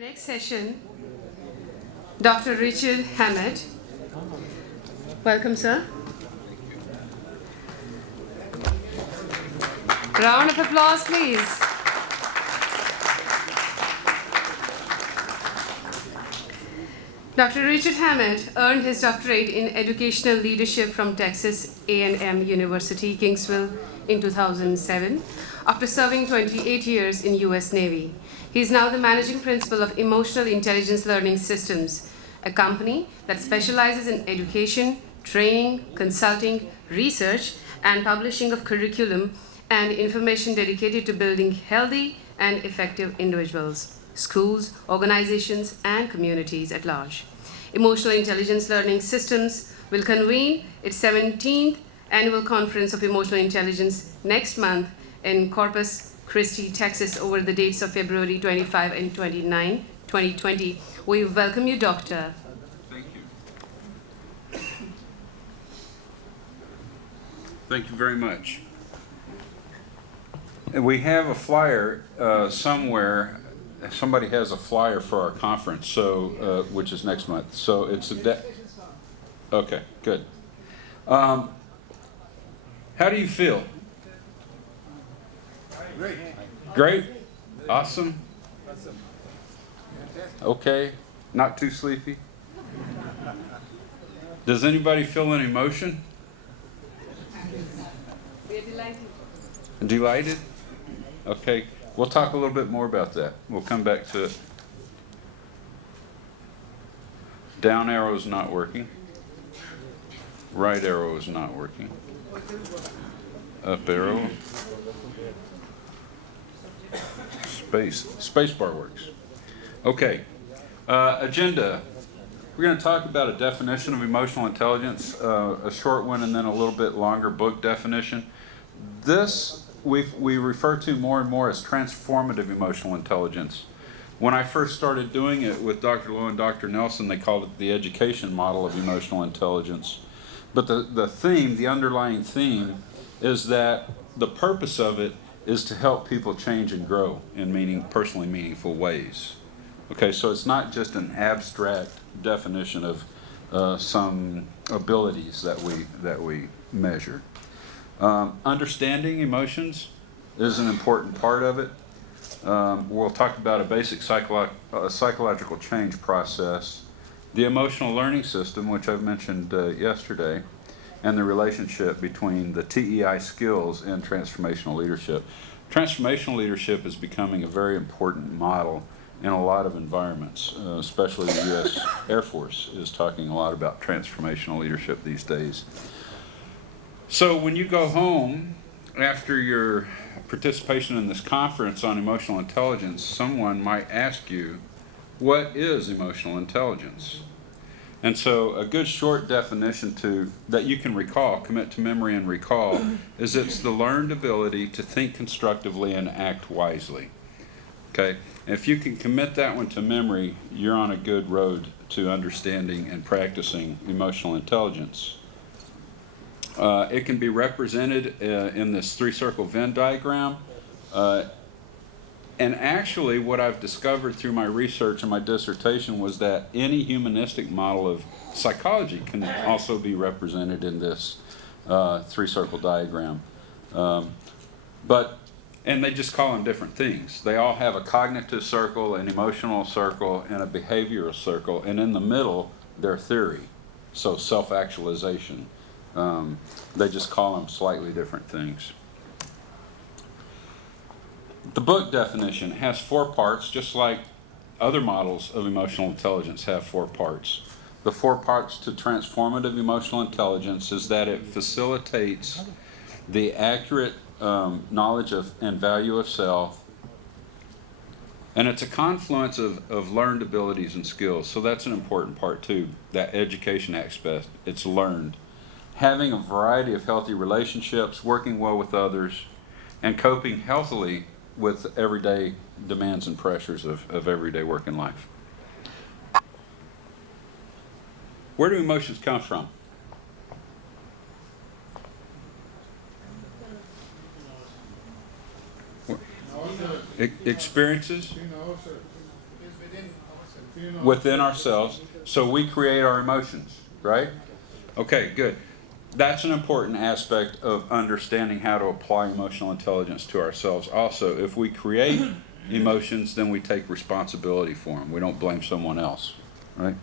Next session, Dr. Richard Hammett. Welcome, sir. Round of applause, please. Dr. Richard Hammett earned his doctorate in educational leadership from Texas A&M University, Kingsville in 2007, after serving 28 years in U.S. Navy. He is now the managing principal of Emotional Intelligence Learning Systems, a company that specializes in education, training, consulting, research, and publishing of curriculum and information dedicated to building healthy and effective individuals, schools, organizations, and communities at large. Emotional Intelligence Learning Systems will convene its 17th Annual Conference of Emotional Intelligence next month in Corpus Christi, Texas, over the dates of February 25 and 29, 2020. We welcome you, Doctor. Thank you. Thank you very much. And we have a flyer somewhere. Somebody has a flyer for our conference, so which is next month. So it's okay, good. How do you feel? Great. Great? Awesome? Okay. Not too sleepy? Does anybody feel an emotion? We're delighted. Delighted? Okay. We'll talk a little bit more about that. We'll come back to it. Down arrow is not working. Right arrow is not working. Up arrow. Space bar works. Okay. Agenda. We're going to talk about a definition of emotional intelligence, a short one and then a little bit longer book definition. This we refer to more and more as transformative emotional intelligence. When I first started doing it with Dr. Lowe and Dr. Nelson, they called it the education model of emotional intelligence. But the theme, the underlying theme, is that the purpose of it is to help people change and grow in personally meaningful ways. Okay, so it's not just an abstract definition of some abilities that we measure. Understanding emotions is an important part of it. We'll talk about a basic psychological change process, the emotional learning system, which I've mentioned yesterday, and the relationship between the TEI skills and transformational leadership. Transformational leadership is becoming a very important model in a lot of environments, especially the U.S. Air Force is talking a lot about transformational leadership these days. So when you go home after your participation in this conference on emotional intelligence, someone might ask you, what is emotional intelligence? And so a good short definition that you can recall, commit to memory and recall, is it's the learned ability to think constructively and act wisely. Okay? If you can commit that one to memory, you're on a good road to understanding and practicing emotional intelligence. It can be represented in this three-circle Venn diagram. And actually, what I've discovered through my research and my dissertation was that any humanistic model of psychology can also be represented in this three-circle diagram. And they just call them different things. They all have a cognitive circle, an emotional circle, and a behavioral circle. And in the middle, they're theory, so self-actualization. They just call them slightly different things. The book definition has 4 parts, just like other models of emotional intelligence have 4 parts. The 4 parts to transformative emotional intelligence is that it facilitates the accurate knowledge of and value of self, and it's a confluence of learned abilities and skills. So that's an important part too, that education aspect. It's learned. Having a variety of healthy relationships, working well with others, and coping healthily with everyday demands and pressures of everyday work and life. Where do emotions come from? Experiences? It's within Within ourselves. So we create our emotions, right? Okay, good. That's an important aspect of understanding how to apply emotional intelligence to ourselves. Also, if we create emotions, then we take responsibility for them. We don't blame someone else, right?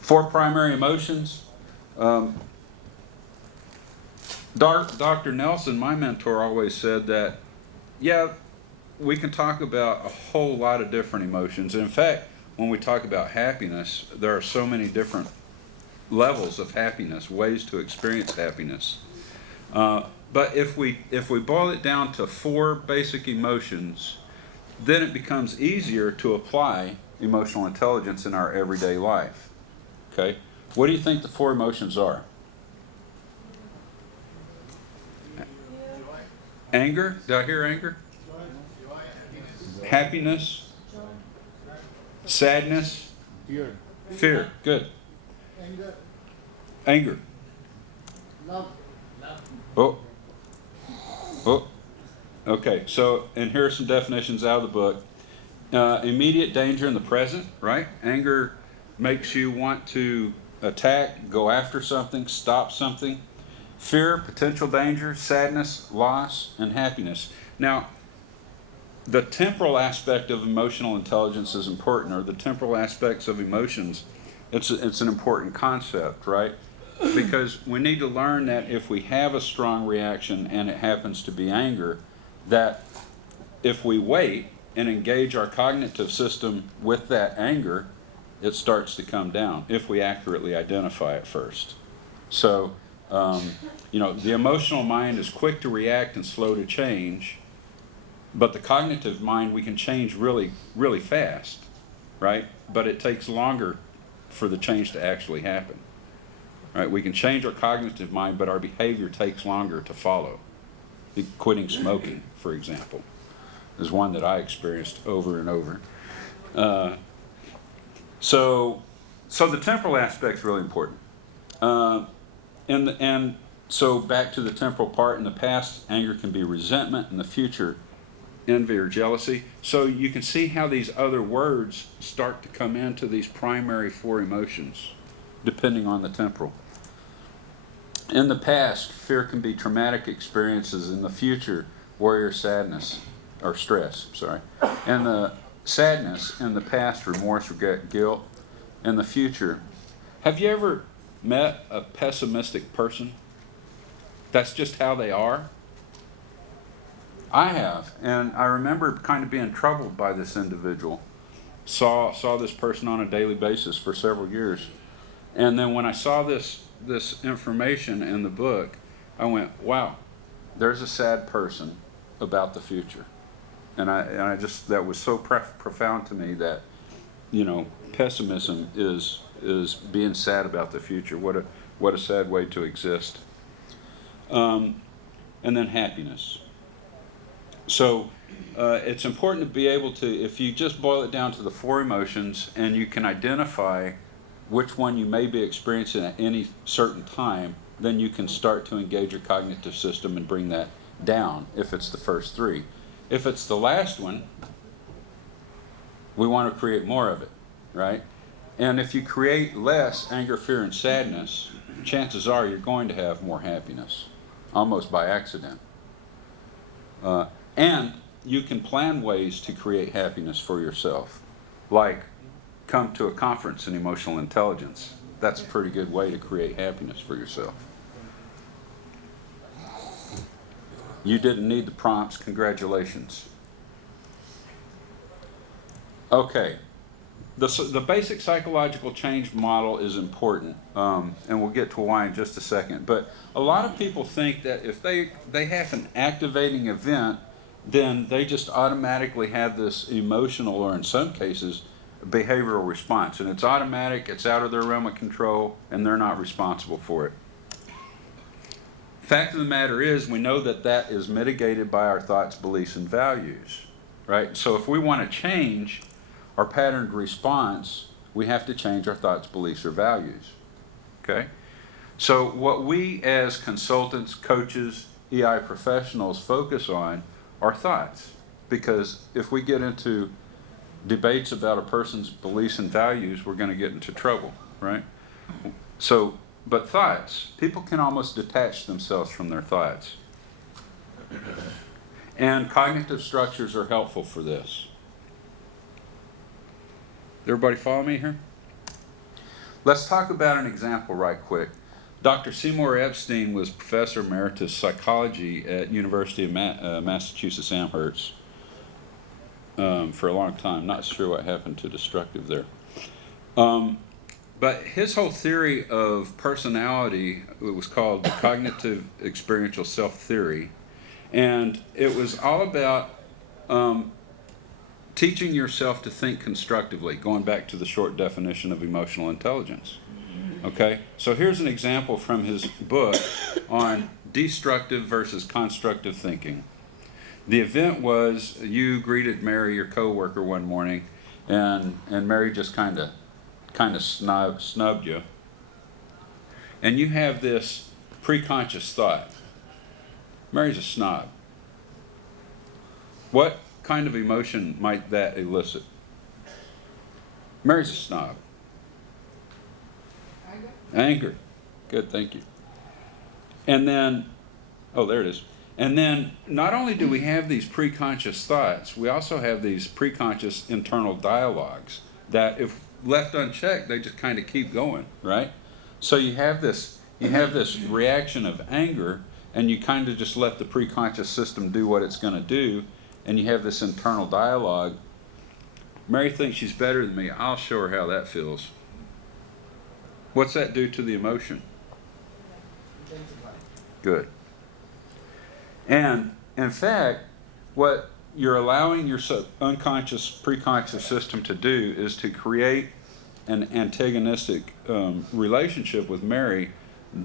4 primary emotions. Dr. Nelson, my mentor, always said that, yeah, we can talk about a whole lot of different emotions. In fact, when we talk about happiness, there are so many different levels of happiness, ways to experience happiness. But if we boil it down to 4 basic emotions, then it becomes easier to apply emotional intelligence in our everyday life. Okay? What do you think the 4 emotions are? Anger? Did I hear anger? Happiness? Sadness? Fear. Good. Anger. Oh. Oh. Okay, so, and here are some definitions out of the book. Immediate danger in the present, right? Anger makes you want to attack, go after something, stop something. Fear, potential danger, sadness, loss, and happiness. Now, the temporal aspect of emotional intelligence is important, or the temporal aspects of emotions. It's an important concept, right? Because we need to learn that if we have a strong reaction and it happens to be anger, that if we wait and engage our cognitive system with that anger, it starts to come down if we accurately identify it first. So, the emotional mind is quick to react and slow to change, but the cognitive mind, we can change really, really fast, right? But it takes longer for the change to actually happen. Right? We can change our cognitive mind, but our behavior takes longer to follow. Quitting smoking, for example, is one that I experienced over and over. So the temporal aspect is really important. And so back to the temporal part, in the past, anger can be resentment. In the future, envy or jealousy. So you can see how these other words start to come into these primary 4 emotions, depending on the temporal. In the past, fear can be traumatic experiences. In the future, worry or sadness, or stress, sorry. And the sadness, in the past, remorse, regret, guilt. In the future, have you ever met a pessimistic person? That's just how they are. I have, and I remember kind of being troubled by this individual. Saw this person on a daily basis for several years, and then when I saw this information in the book, I went, "Wow, there's a sad person about the future," and I just, that was so profound to me that, pessimism is being sad about the future. What a sad way to exist. And then happiness. So it's important to be able to, if you just boil it down to the 4 emotions and you can identify which one you may be experiencing at any certain time, then you can start to engage your cognitive system and bring that down if it's the first 3. If it's the last one, we want to create more of it, right? And if you create less anger, fear, and sadness, chances are you're going to have more happiness, almost by accident. And you can plan ways to create happiness for yourself, like come to a conference in emotional intelligence. That's a pretty good way to create happiness for yourself. You didn't need the prompts. Congratulations. Okay. The basic psychological change model is important, and we'll get to why in just a second. But a lot of people think that if they have an activating event, then they just automatically have this emotional, or in some cases, behavioral response. And it's automatic, it's out of their realm of control, and they're not responsible for it. Fact of the matter is, we know that that is mitigated by our thoughts, beliefs, and values, right? So if we want to change our patterned response, we have to change our thoughts, beliefs, or values, okay? So what we as consultants, coaches, EI professionals focus on are thoughts, because if we get into debates about a person's beliefs and values, we're going to get into trouble, right? So, but thoughts, people can almost detach themselves from their thoughts. And cognitive structures are helpful for this. Everybody follow me here? Let's talk about an example right quick. Dr. Seymour Epstein was Professor Emeritus Psychology at University of Massachusetts Amherst for a long time. Not sure what happened to Destructive there. But his whole theory of personality, it was called the Cognitive Experiential Self Theory. And it was all about teaching yourself to think constructively, going back to the short definition of emotional intelligence. Okay, so here's an example from his book on destructive versus constructive thinking. The event was you greeted Mary, your coworker, one morning, and Mary just kind of snubbed you. And you have this preconscious thought. Mary's a snob. What kind of emotion might that elicit? Mary's a snob. Anger. Good, thank you. And then, oh, there it is. And then, not only do we have these preconscious thoughts, we also have these preconscious internal dialogues that, if left unchecked, they just kind of keep going, right? So you have this reaction of anger, and you kind of just let the preconscious system do what it's going to do, and you have this internal dialogue. Mary thinks she's better than me. I'll show her how that feels. What's that do to the emotion? Good. And in fact, what you're allowing your unconscious, preconscious system to do is to create an antagonistic relationship with Mary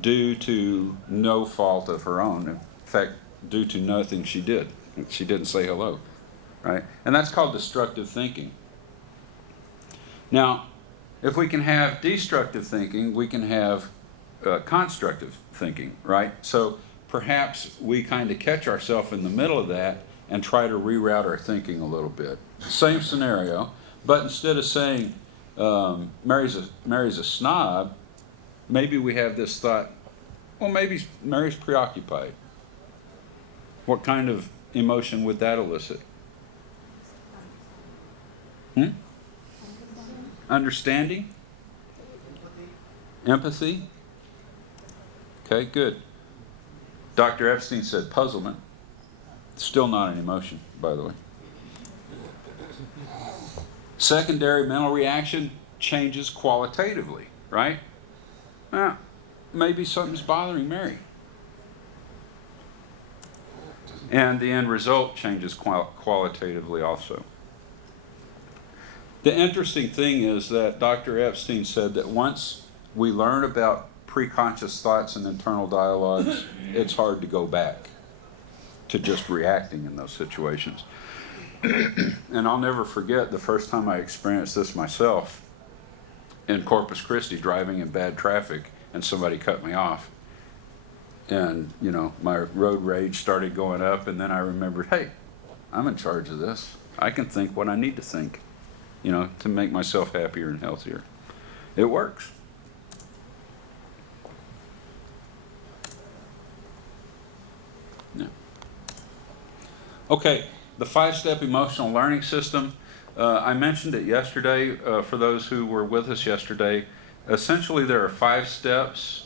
due to no fault of her own. In fact, due to nothing she did. She didn't say hello, right? And that's called destructive thinking. Now, if we can have destructive thinking, we can have constructive thinking, right? So perhaps we kind of catch ourselves in the middle of that and try to reroute our thinking a little bit. Same scenario, but instead of saying Mary's a snob, maybe we have this thought, well, maybe Mary's preoccupied. What kind of emotion would that elicit? Understanding? Empathy? Okay, good. Dr. Epstein said puzzlement. Still not an emotion, by the way. Secondary mental reaction changes qualitatively, right? Now, maybe something's bothering Mary. And the end result changes qualitatively also. The interesting thing is that Dr. Epstein said that once we learn about preconscious thoughts and internal dialogues, it's hard to go back to just reacting in those situations. And I'll never forget the first time I experienced this myself in Corpus Christi, driving in bad traffic, and somebody cut me off. And, you know, my road rage started going up, and then I remembered, hey, I'm in charge of this. I can think what I need to think, you know, to make myself happier and healthier. It works. Yeah. Okay, the 5-step emotional learning system. I mentioned it yesterday for those who were with us yesterday. Essentially, there are 5 steps.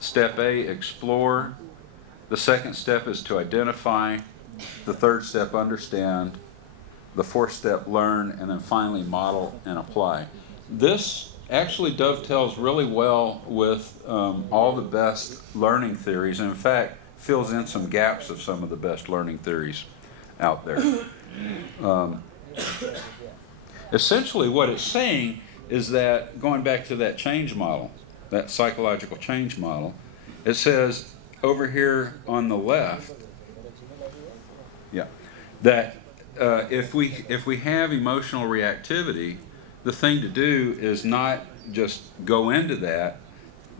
Step A, explore. The second step is to identify. The third step, understand. The 4th step, learn. And then finally, model and apply. This actually dovetails really well with all the best learning theories. And in fact, fills in some gaps of some of the best learning theories out there. Essentially, what it's saying is that, going back to that change model, that psychological change model, it says over here on the left, that if we have emotional reactivity, the thing to do is not just go into that,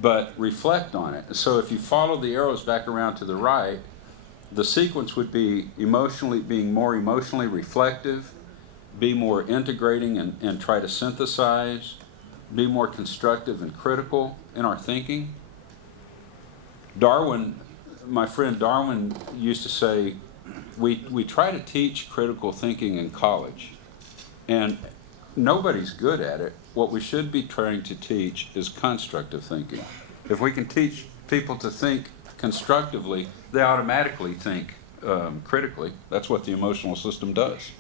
but reflect on it. So if you follow the arrows back around to the right, the sequence would be being more emotionally reflective, be more integrating and try to synthesize, be more constructive and critical in our thinking. Darwin, my friend Darwin used to say, we try to teach critical thinking in college, and nobody's good at it. What we should be trying to teach is constructive thinking. If we can teach people to think constructively, they automatically think critically. That's what the emotional system does.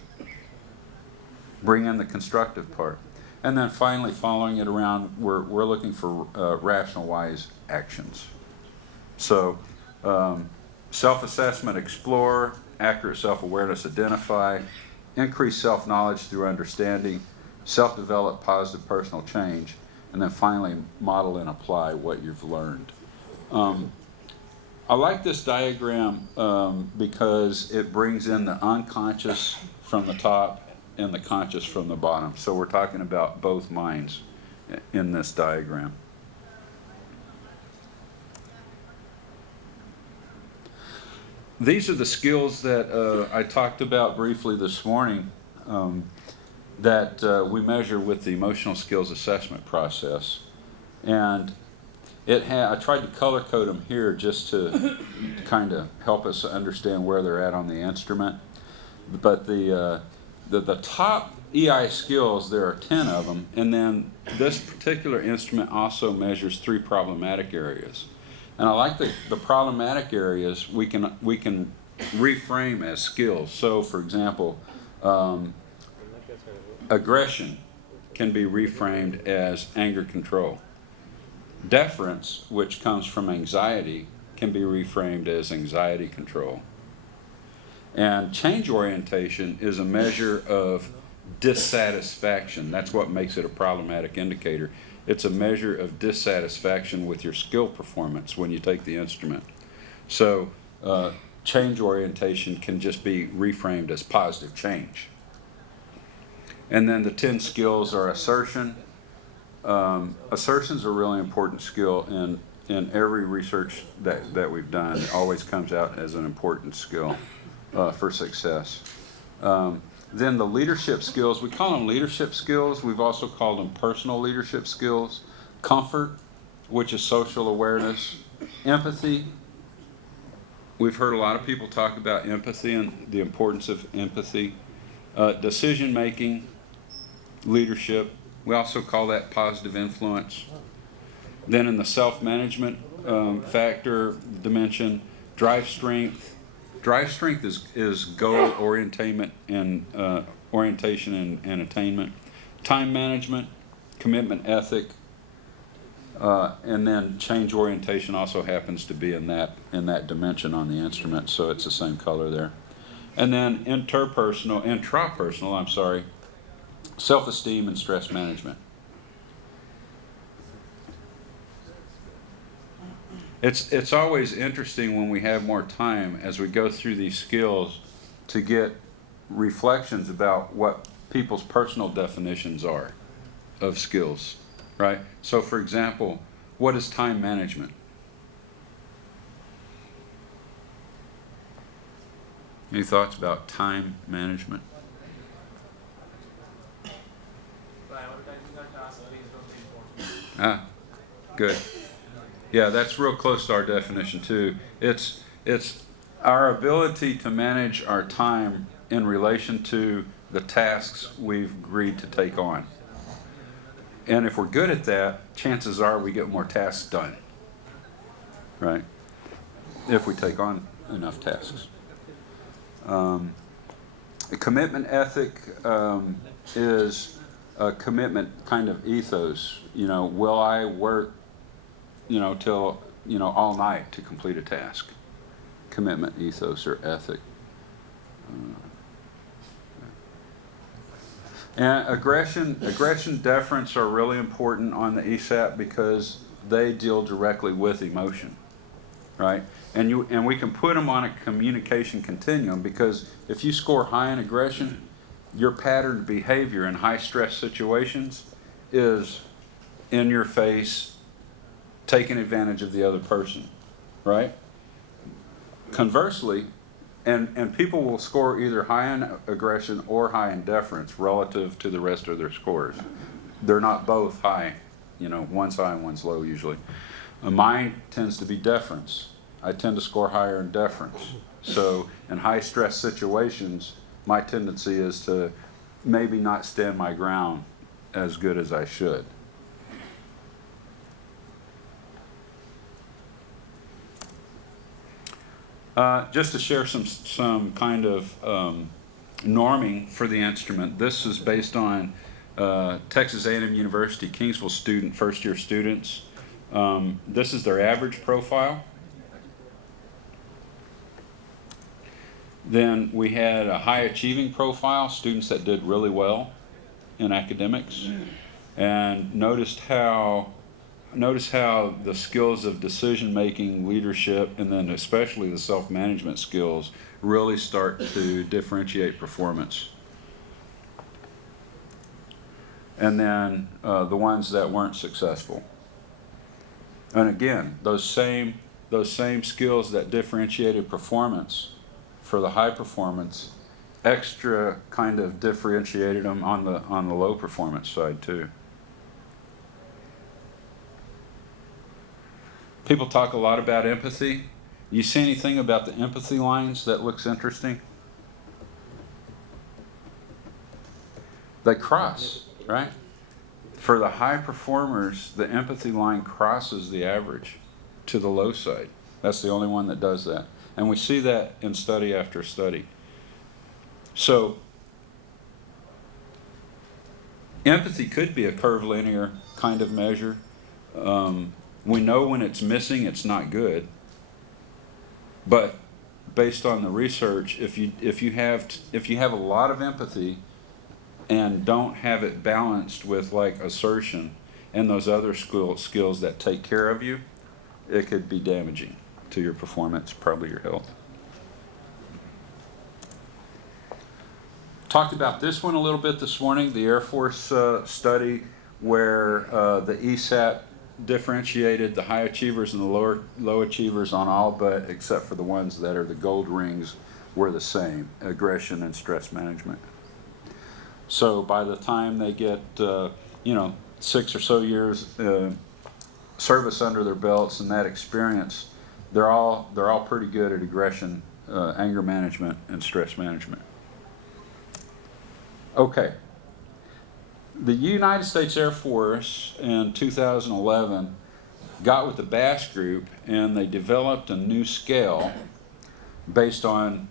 Bring in the constructive part. And then finally, following it around, we're looking for rational, wise actions. So, self-assessment, explore, accurate self-awareness, identify, increase self-knowledge through understanding, self-develop positive personal change, and then finally, model and apply what you've learned. I like this diagram because it brings in the unconscious from the top and the conscious from the bottom. So we're talking about both minds in this diagram. These are the skills that I talked about briefly this morning that we measure with the emotional skills assessment process. And I tried to color code them here just to kind of help us understand where they're at on the instrument. But the top EI skills, there are 10 of them, and then this particular instrument also measures 3 problematic areas. And I like the problematic areas we can reframe as skills. So, for example, aggression can be reframed as anger control. Deference, which comes from anxiety, can be reframed as anxiety control. And change orientation is a measure of dissatisfaction. That's what makes it a problematic indicator. It's a measure of dissatisfaction with your skill performance when you take the instrument. So change orientation can just be reframed as positive change. And then the 10 skills are assertion. Assertion's a really important skill in every research that we've done. It always comes out as an important skill for success. Then the leadership skills, we call them leadership skills. We've also called them personal leadership skills. Comfort, which is social awareness. Empathy. We've heard a lot of people talk about empathy and the importance of empathy. Decision making, leadership. We also call that positive influence. Then in the self-management factor dimension, drive strength. Drive strength is goal orientation and attainment. Time management, commitment ethic, and then change orientation also happens to be in that dimension on the instrument, so it's the same color there. And then intrapersonal, self-esteem and stress management. It's always interesting when we have more time as we go through these skills to get reflections about what people's personal definitions are of skills, right? So for example, what is time management? Any thoughts about time management? Prioritizing our tasks based on the importance. Ah, good. Yeah, that's real close to our definition too. It's our ability to manage our time in relation to the tasks we've agreed to take on. And if we're good at that, chances are we get more tasks done, right? If we take on enough tasks. A commitment ethic is a commitment kind of ethos. Will I work till, all night to complete a task? Commitment, ethos, or ethic. And aggression, deference are really important on the ESAP because they deal directly with emotion, right? And we can put them on a communication continuum because if you score high in aggression, your patterned behavior in high stress situations is in your face, taking advantage of the other person, right? Conversely, And people will score either high in aggression or high in deference relative to the rest of their scores. They're not both high, one's high and one's low usually. Mine tends to be deference. I tend to score higher in deference. So in high stress situations, my tendency is to maybe not stand my ground as good as I should. Just to share some kind of norming for the instrument. This is based on Texas A&M University Kingsville first-year students. This is their average profile. Then we had a high achieving profile, students that did really well in academics, and notice how the skills of decision making, leadership, and then especially the self-management skills really start to differentiate performance. And then the ones that weren't successful. And again, those same skills that differentiated performance for the high performance, extra kind of differentiated them on the low performance side too. People talk a lot about empathy. You see anything about the empathy lines that looks interesting? They cross, right? For the high performers, the empathy line crosses the average to the low side. That's the only one that does that. And we see that in study after study. So, empathy could be a curvilinear kind of measure. We know when it's missing, it's not good. But based on the research, if you have a lot of empathy and don't have it balanced with like assertion and those other skills that take care of you, it could be damaging to your performance, probably your health. Talked about this one a little bit this morning, the Air Force study where the ESAT differentiated the high achievers and the low achievers on all but except for the ones that are the gold rings were the same, aggression and stress management. So by the time they get 6 or so years service under their belts and that experience, they're all pretty good at aggression, anger management, and stress management. Okay. The United States Air Force in 2011 got with the Bass Group and they developed a new scale based on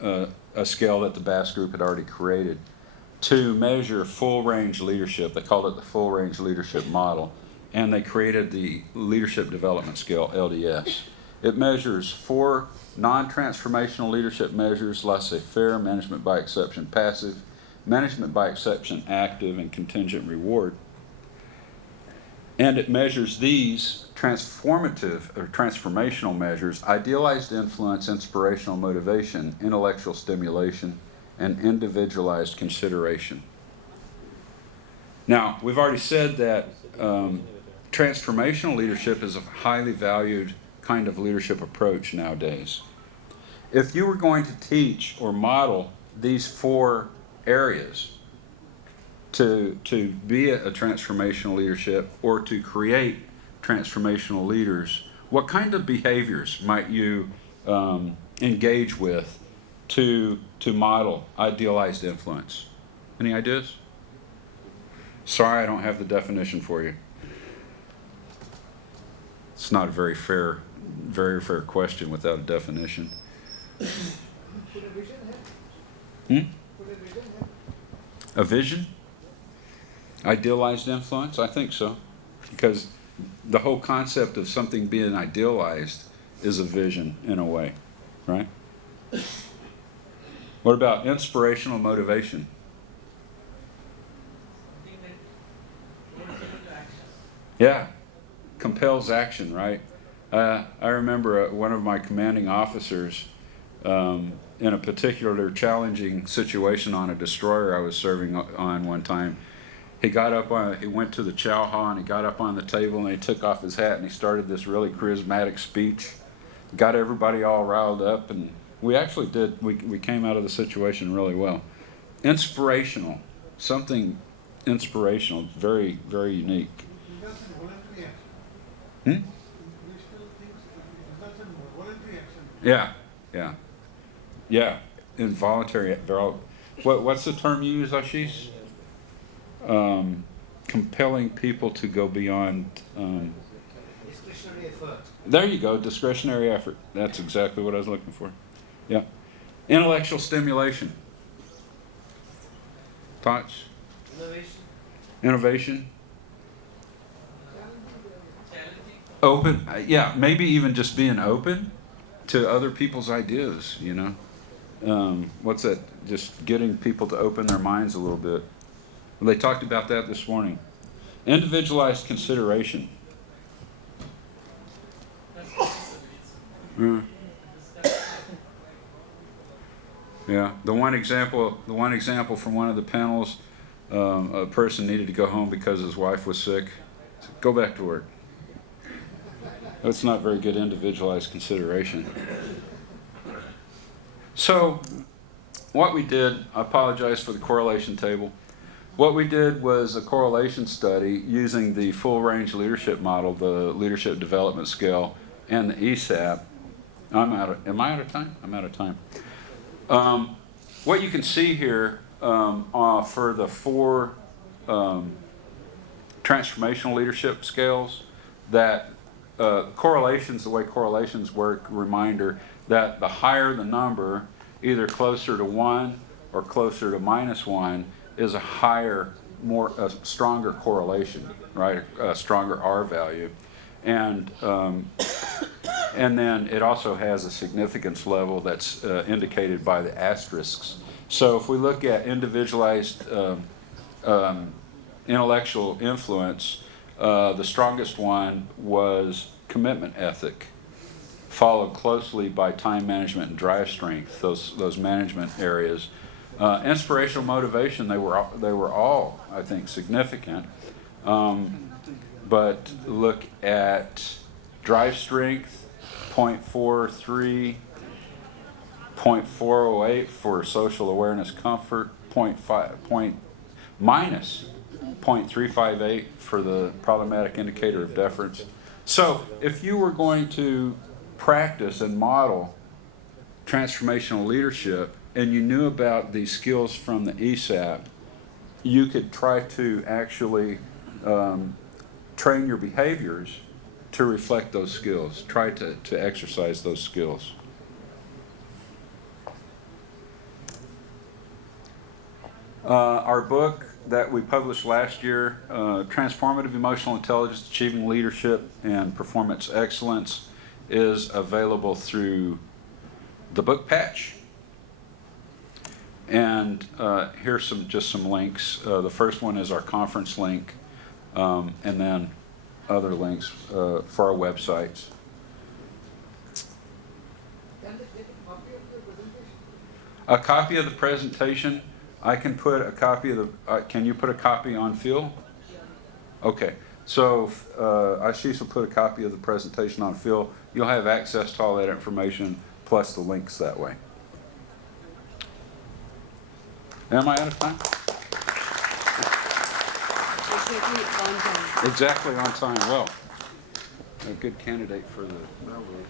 a scale that the Bass Group had already created to measure full range leadership. They called it the full range leadership model, and they created the leadership development scale, LDS. It measures 4 non-transformational leadership measures, laissez-faire, management by exception, passive, management by exception, active, and contingent reward. And it measures these transformative or transformational measures: idealized influence, inspirational motivation, intellectual stimulation, and individualized consideration. Now, we've already said that transformational leadership is a highly valued kind of leadership approach nowadays. If you were going to teach or model these 4 areas to be a transformational leadership or to create transformational leaders, what kind of behaviors might you engage with to model idealized influence? Any ideas? Sorry, I don't have the definition for you. It's not a very fair question without a definition. A vision? Idealized influence? I think so. Because the whole concept of something being idealized is a vision in a way, right? What about inspirational motivation? Yeah, compels action, right? I remember one of my commanding officers in a particular challenging situation on a destroyer I was serving on one time. He went to the chow hall and he got up on the table and he took off his hat and he started this really charismatic speech. Got everybody all riled up, and We actually did. We came out of the situation really well. Inspirational, something inspirational, very, very unique. Hmm? Yeah, yeah, yeah. Involuntary. What's the term you use, Ashish? Compelling people to go beyond. Discretionary effort. There you go. Discretionary effort. That's exactly what I was looking for. Yeah. Intellectual stimulation. Thoughts? Innovation. Innovation. Challenging. Open. Yeah. Maybe even just being open to other people's ideas. You know. What's that? Just getting people to open their minds a little bit. They talked about that this morning. Individualized consideration. Yeah, the one example from one of the panels, a person needed to go home because his wife was sick. So, go back to work. That's not very good individualized consideration. So, what we did, I apologize for the correlation table. What we did was a correlation study using the full range leadership model, the leadership development scale, and the ESAP. Am I out of time? I'm out of time. What you can see here for the four transformational leadership scales, that correlations, the way correlations work, reminder that the higher the number, either closer to 1 or closer to -1, is a higher, a stronger correlation, right? A stronger R value. And then it also has a significance level that's indicated by the asterisks. So if we look at individualized intellectual influence, the strongest one was commitment ethic, followed closely by time management and drive strength, those management areas. Inspirational motivation, they were all, I think, significant. But look at drive strength, 0.43, 0.408 for social awareness comfort, minus 0.358 for the problematic indicator of deference. So if you were going to practice and model transformational leadership and you knew about these skills from the ESAP, you could try to actually train your behaviors to reflect those skills. Try to exercise those skills. Our book that we published last year, Transformative Emotional Intelligence, Achieving Leadership and Performance Excellence, is available through the book patch. And here's just some links. The first one is our conference link, and then other links for our websites. Can they take a copy of the presentation? A copy of the presentation, I can put a copy of the, can you put a copy on Phil? Okay, so Ashish will put a copy of the presentation on Phil. You'll have access to all that information plus the links that way. Am I out of time? Exactly on time. Exactly on time. Well, a good candidate for the railroad.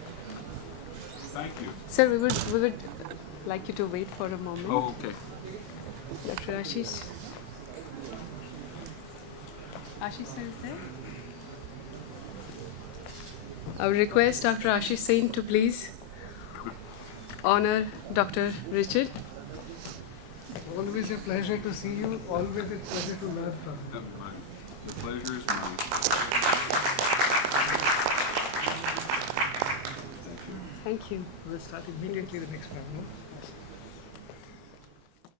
Thank you. Sir, we would like you to wait for a moment. Oh, okay. Dr. Ashish. Ashish sir is there? I would request Dr. Ashish Sain to please honor Dr. Richard. Always a pleasure to see you. Always a pleasure to learn from you. The pleasure is mine. Thank you. We'll start immediately the next panel.